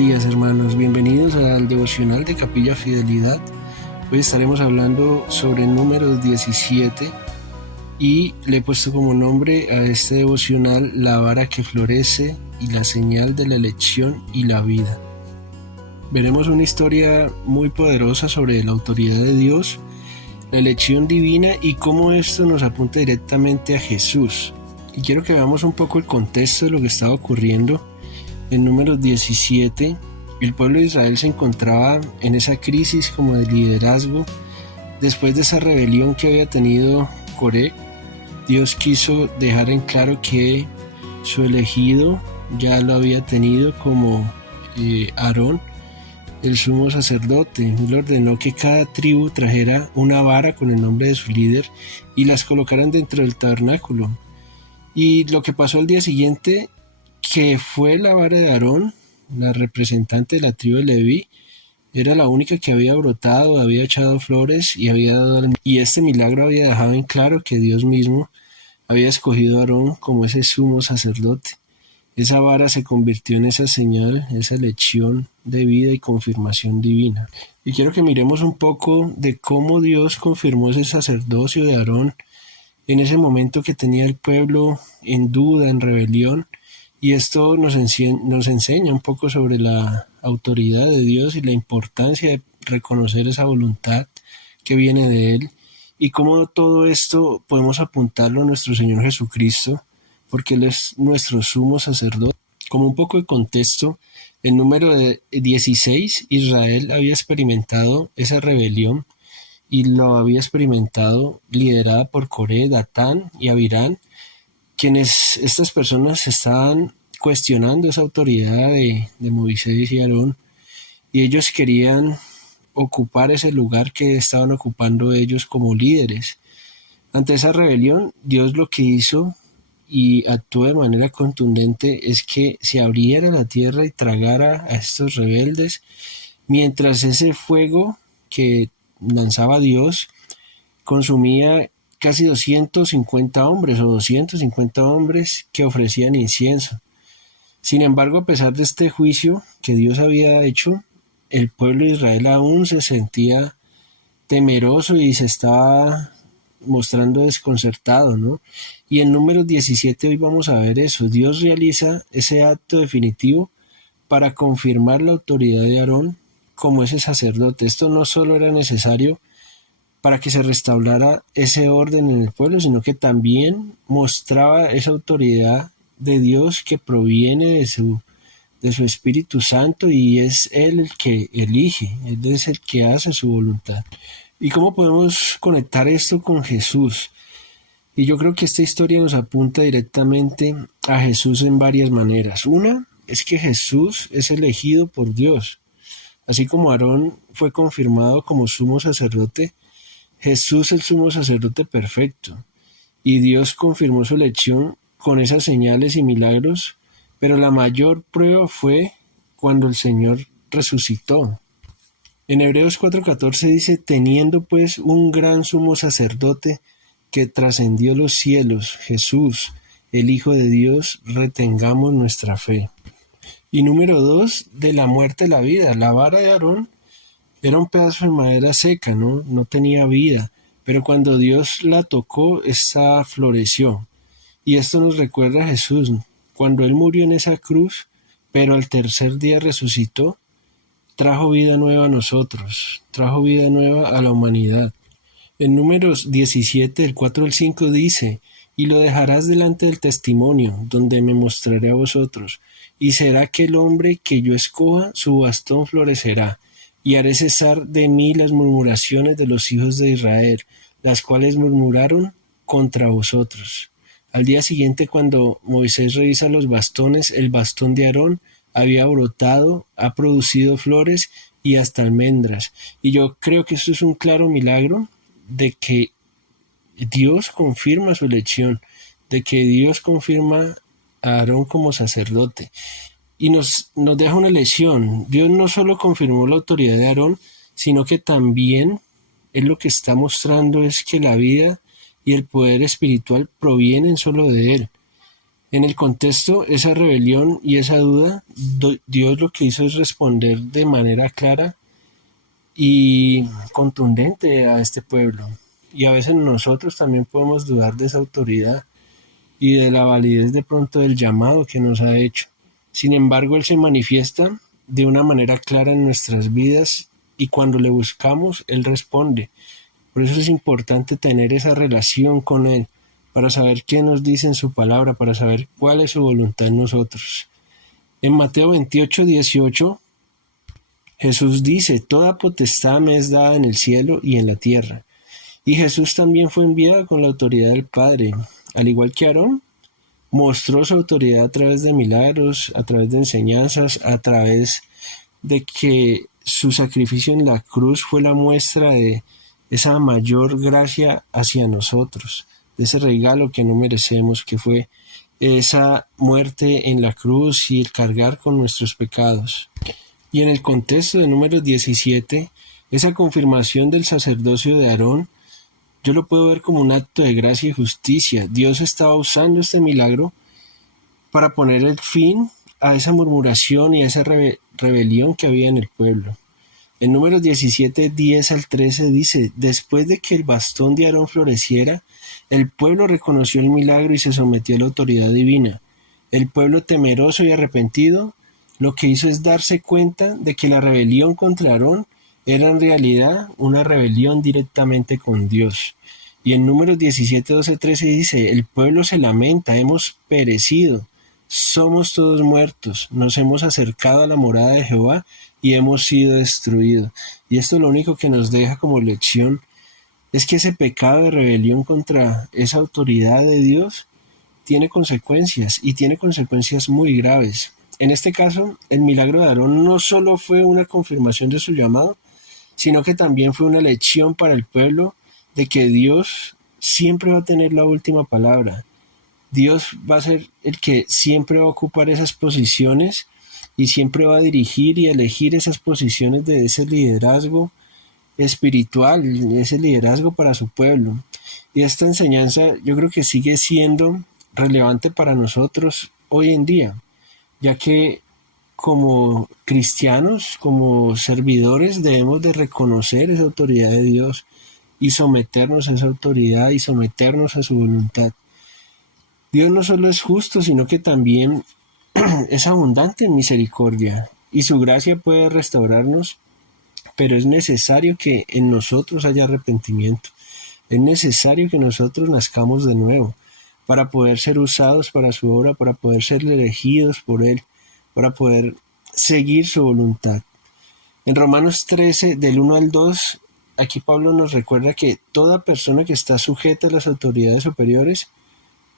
días, hermanos, bienvenidos al devocional de Capilla Fidelidad. Hoy estaremos hablando sobre Números 17 y le he puesto como nombre a este devocional La vara que florece y la señal de la elección y la vida. Veremos una historia muy poderosa sobre la autoridad de Dios, la elección divina y cómo esto nos apunta directamente a Jesús. Y quiero que veamos un poco el contexto de lo que estaba ocurriendo. En Números 17, el pueblo de Israel se encontraba en esa crisis como de liderazgo. Después de esa rebelión que había tenido Coré, Dios quiso dejar en claro que su elegido ya lo había tenido como Aarón, el sumo sacerdote. Él ordenó que cada tribu trajera una vara con el nombre de su líder y las colocaran dentro del tabernáculo. Y lo que pasó al día siguiente, que fue la vara de Aarón, la representante de la tribu de Leví, era la única que había brotado, había echado flores y este milagro había dejado en claro que Dios mismo había escogido a Aarón como ese sumo sacerdote. Esa vara se convirtió en esa señal, esa elección de vida y confirmación divina. Y quiero que miremos un poco de cómo Dios confirmó ese sacerdocio de Aarón en ese momento que tenía el pueblo en duda, en rebelión. Y esto nos enseña un poco sobre la autoridad de Dios y la importancia de reconocer esa voluntad que viene de Él, y cómo todo esto podemos apuntarlo a nuestro Señor Jesucristo, porque Él es nuestro sumo sacerdote. Como un poco de contexto, en Número 16, Israel había experimentado esa rebelión y lo había experimentado liderada por Coré, Datán y Abirán, quienes estas personas estaban cuestionando esa autoridad de Moisés y Aarón, y ellos querían ocupar ese lugar que estaban ocupando ellos como líderes. Ante esa rebelión, Dios lo que hizo y actuó de manera contundente es que se abriera la tierra y tragara a estos rebeldes, mientras ese fuego que lanzaba Dios consumía casi 250 hombres que ofrecían incienso. Sin embargo, a pesar de este juicio que Dios había hecho, el pueblo de Israel aún se sentía temeroso y se estaba mostrando desconcertado, ¿no? Y en Números 17 hoy vamos a ver eso. Dios realiza ese acto definitivo para confirmar la autoridad de Aarón como ese sacerdote. Esto no solo era necesario para que se restaurara ese orden en el pueblo, sino que también mostraba esa autoridad de Dios que proviene de su Espíritu Santo, y es Él el que elige, Él es el que hace su voluntad. ¿Y cómo podemos conectar esto con Jesús? Y yo creo que esta historia nos apunta directamente a Jesús en varias maneras. Una es que Jesús es elegido por Dios. Así como Aarón fue confirmado como sumo sacerdote, Jesús el sumo sacerdote perfecto, y Dios confirmó su elección con esas señales y milagros, pero la mayor prueba fue cuando el Señor resucitó. En Hebreos 4:14 dice: teniendo pues un gran sumo sacerdote que trascendió los cielos, Jesús, el Hijo de Dios, retengamos nuestra fe. Y número 2, de la muerte a la vida. La vara de Aarón era un pedazo de madera seca, no tenía vida, pero cuando Dios la tocó, esta floreció. Y esto nos recuerda a Jesús, cuando Él murió en esa cruz, pero al tercer día resucitó, trajo vida nueva a nosotros, trajo vida nueva a la humanidad. En Números 17, el 4 al 5 dice: y lo dejarás delante del testimonio, donde me mostraré a vosotros, y será que el hombre que yo escoja, su bastón florecerá, y haré cesar de mí las murmuraciones de los hijos de Israel, las cuales murmuraron contra vosotros. Al día siguiente, cuando Moisés revisa los bastones, el bastón de Aarón había brotado, ha producido flores y hasta almendras. Y yo creo que esto es un claro milagro de que Dios confirma su elección, de que Dios confirma a Aarón como sacerdote. Y nos deja una lección. Dios no solo confirmó la autoridad de Aarón, sino que también Él lo que está mostrando es que la vida y el poder espiritual provienen solo de Él. En el contexto, esa rebelión y esa duda, Dios lo que hizo es responder de manera clara y contundente a este pueblo. Y a veces nosotros también podemos dudar de esa autoridad y de la validez de pronto del llamado que nos ha hecho. Sin embargo, Él se manifiesta de una manera clara en nuestras vidas y cuando le buscamos, Él responde. Por eso es importante tener esa relación con Él, para saber qué nos dice en su palabra, para saber cuál es su voluntad en nosotros. En Mateo 28:18, Jesús dice, toda potestad me es dada en el cielo y en la tierra. Y Jesús también fue enviado con la autoridad del Padre. Al igual que Aarón, mostró su autoridad a través de milagros, a través de enseñanzas, a través de que su sacrificio en la cruz fue la muestra de esa mayor gracia hacia nosotros, de ese regalo que no merecemos, que fue esa muerte en la cruz y el cargar con nuestros pecados. Y en el contexto de Números 17, esa confirmación del sacerdocio de Aarón, yo lo puedo ver como un acto de gracia y justicia. Dios estaba usando este milagro para poner el fin a esa murmuración y a esa rebelión que había en el pueblo. En Números 17, 10 al 13 dice, después de que el bastón de Aarón floreciera, el pueblo reconoció el milagro y se sometió a la autoridad divina. El pueblo temeroso y arrepentido lo que hizo es darse cuenta de que la rebelión contra Aarón era en realidad una rebelión directamente con Dios. Y en Números 17, 12, 13 dice, el pueblo se lamenta, hemos perecido, somos todos muertos, nos hemos acercado a la morada de Jehová y hemos sido destruidos. Y esto lo único que nos deja como lección es que ese pecado de rebelión contra esa autoridad de Dios tiene consecuencias y tiene consecuencias muy graves. En este caso, el milagro de Aarón no solo fue una confirmación de su llamado, sino que también fue una lección para el pueblo de que Dios siempre va a tener la última palabra. Dios va a ser el que siempre va a ocupar esas posiciones y siempre va a dirigir y elegir esas posiciones de ese liderazgo espiritual, ese liderazgo para su pueblo. Y esta enseñanza yo creo que sigue siendo relevante para nosotros hoy en día, ya que como cristianos, como servidores, debemos de reconocer esa autoridad de Dios y someternos a esa autoridad y someternos a su voluntad. Dios no solo es justo, sino que también es abundante en misericordia y su gracia puede restaurarnos, pero es necesario que en nosotros haya arrepentimiento. Es necesario que nosotros nazcamos de nuevo para poder ser usados para su obra, para poder ser elegidos por Él, para poder seguir su voluntad. En Romanos 13, del 1 al 2, aquí Pablo nos recuerda que toda persona que está sujeta a las autoridades superiores,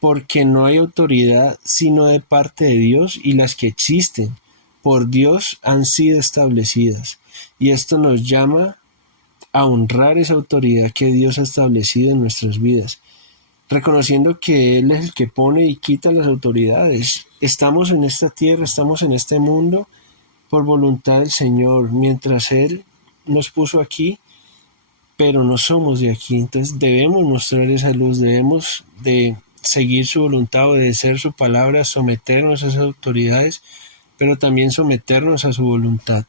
porque no hay autoridad sino de parte de Dios y las que existen por Dios han sido establecidas. Y esto nos llama a honrar esa autoridad que Dios ha establecido en nuestras vidas, reconociendo que Él es el que pone y quita las autoridades. Estamos en esta tierra, estamos en este mundo por voluntad del Señor, mientras Él nos puso aquí, pero no somos de aquí. Entonces debemos mostrar esa luz, debemos de seguir su voluntad, obedecer su palabra, someternos a esas autoridades, pero también someternos a su voluntad.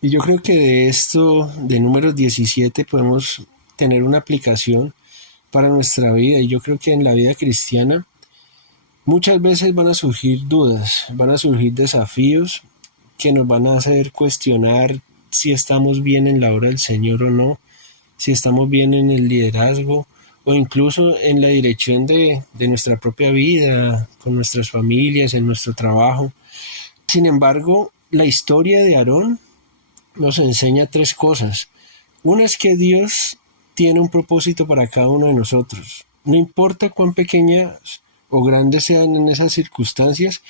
Y yo creo que de esto, de Números 17, podemos tener una aplicación para nuestra vida. Y yo creo que en la vida cristiana muchas veces van a surgir dudas, van a surgir desafíos que nos van a hacer cuestionar si estamos bien en la obra del Señor o no, si estamos bien en el liderazgo o incluso en la dirección de nuestra propia vida, con nuestras familias, en nuestro trabajo. Sin embargo, la historia de Aarón nos enseña tres cosas. Una es que Dios tiene un propósito para cada uno de nosotros. No importa cuán pequeñas o grandes sean en esas circunstancias,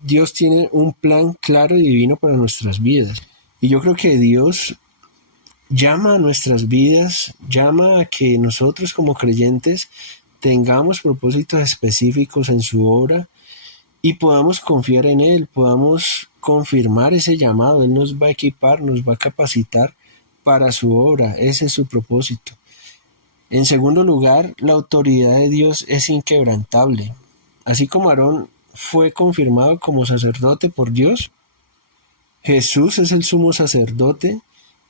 Dios tiene un plan claro y divino para nuestras vidas. Y yo creo que Dios llama a nuestras vidas, llama a que nosotros como creyentes tengamos propósitos específicos en su obra y podamos confiar en Él, podamos confirmar ese llamado. Él nos va a equipar, nos va a capacitar para su obra. Ese es su propósito. En segundo lugar, la autoridad de Dios es inquebrantable. Así como Aarón fue confirmado como sacerdote por Dios, Jesús es el sumo sacerdote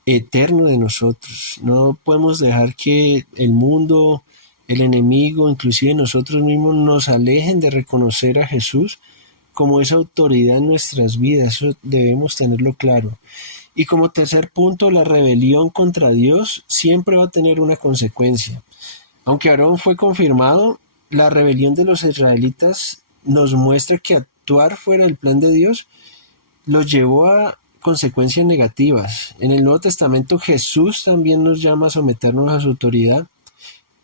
eterno de nosotros. No podemos dejar que el mundo, el enemigo, inclusive nosotros mismos nos alejen de reconocer a Jesús como esa autoridad en nuestras vidas. Eso debemos tenerlo claro. Y como tercer punto, la rebelión contra Dios siempre va a tener una consecuencia. Aunque Aarón fue confirmado, la rebelión de los israelitas nos muestra que actuar fuera del plan de Dios los llevó a consecuencias negativas. En el Nuevo Testamento Jesús también nos llama a someternos a su autoridad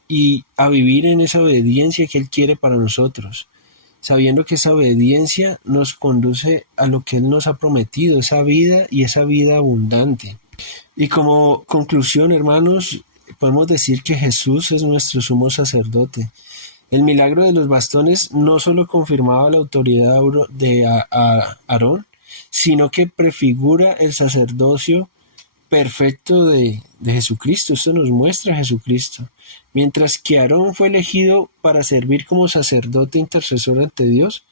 y a vivir en esa obediencia que Él quiere para nosotros, sabiendo que esa obediencia nos conduce a lo que Él nos ha prometido, esa vida y esa vida abundante. Y como conclusión, hermanos, podemos decir que Jesús es nuestro sumo sacerdote. El milagro de los bastones no solo confirmaba la autoridad de Aarón, sino que prefigura el sacerdocio perfecto de Jesucristo. Esto nos muestra a Jesucristo. Mientras que Aarón fue elegido para servir como sacerdote intercesor ante Dios,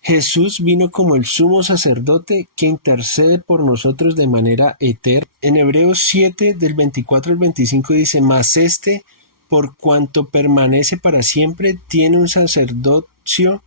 Jesús vino como el sumo sacerdote que intercede por nosotros de manera eterna. En Hebreos 7, del 24 al 25 dice: mas por cuanto permanece para siempre, tiene un sacerdocio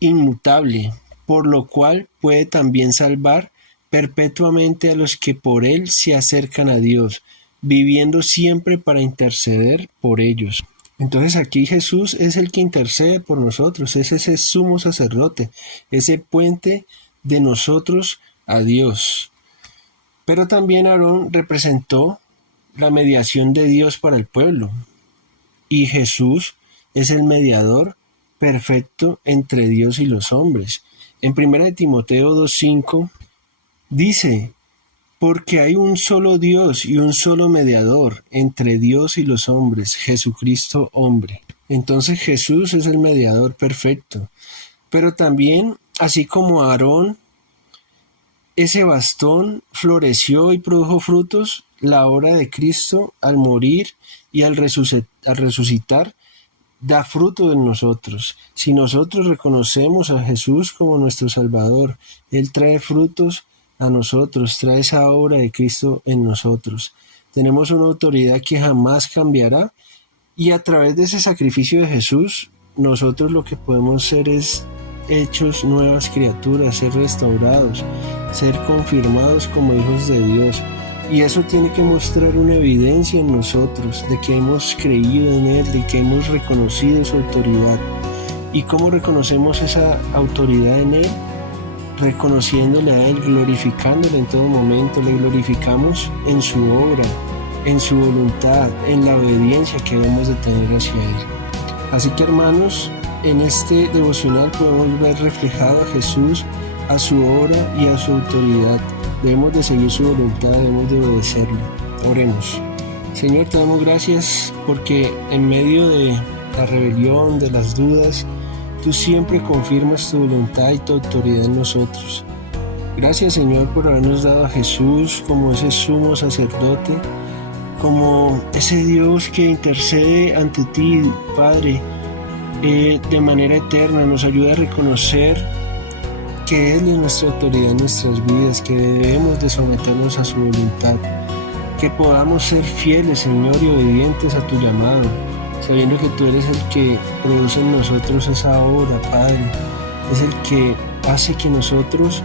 inmutable, por lo cual puede también salvar perpetuamente a los que por él se acercan a Dios, viviendo siempre para interceder por ellos. Entonces aquí Jesús es el que intercede por nosotros, es ese sumo sacerdote, ese puente de nosotros a Dios. Pero también Aarón representó la mediación de Dios para el pueblo, y Jesús es el mediador perfecto entre Dios y los hombres. En 1 Timoteo 2:5 dice: porque hay un solo Dios y un solo mediador entre Dios y los hombres, Jesucristo hombre. Entonces Jesús es el mediador perfecto. Pero también, así como Aarón, ese bastón floreció y produjo frutos, la obra de Cristo al morir y al resucitar da fruto en nosotros. Si nosotros reconocemos a Jesús como nuestro Salvador, Él trae frutos a nosotros, trae esa obra de Cristo en nosotros. Tenemos una autoridad que jamás cambiará, y a través de ese sacrificio de Jesús, nosotros lo que podemos ser es hechos nuevas criaturas, ser restaurados, ser confirmados como hijos de Dios. Y eso tiene que mostrar una evidencia en nosotros de que hemos creído en Él, de que hemos reconocido su autoridad. ¿Y cómo reconocemos esa autoridad en Él? Reconociéndole a Él, glorificándole en todo momento. Le glorificamos en su obra, en su voluntad, en la obediencia que debemos de tener hacia Él. Así que, hermanos, en este devocional podemos ver reflejado a Jesús, a su obra y a su autoridad. Debemos de seguir su voluntad, debemos de obedecerle. Oremos. Señor, te damos gracias porque en medio de la rebelión, de las dudas, tú siempre confirmas tu voluntad y tu autoridad en nosotros. Gracias, Señor, por habernos dado a Jesús como ese sumo sacerdote, como ese Dios que intercede ante ti, Padre, de manera eterna. Nos ayuda a reconocer que Él es nuestra autoridad en nuestras vidas, que debemos de someternos a su voluntad, que podamos ser fieles, Señor, y obedientes a tu llamado, sabiendo que tú eres el que produce en nosotros esa obra, Padre. Es el que hace que nosotros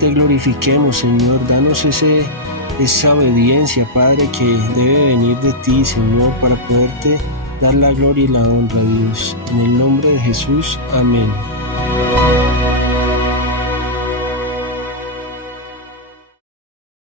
te glorifiquemos, Señor. Danos esa obediencia, Padre, que debe venir de ti, Señor, para poderte dar la gloria y la honra a Dios. En el nombre de Jesús, amén.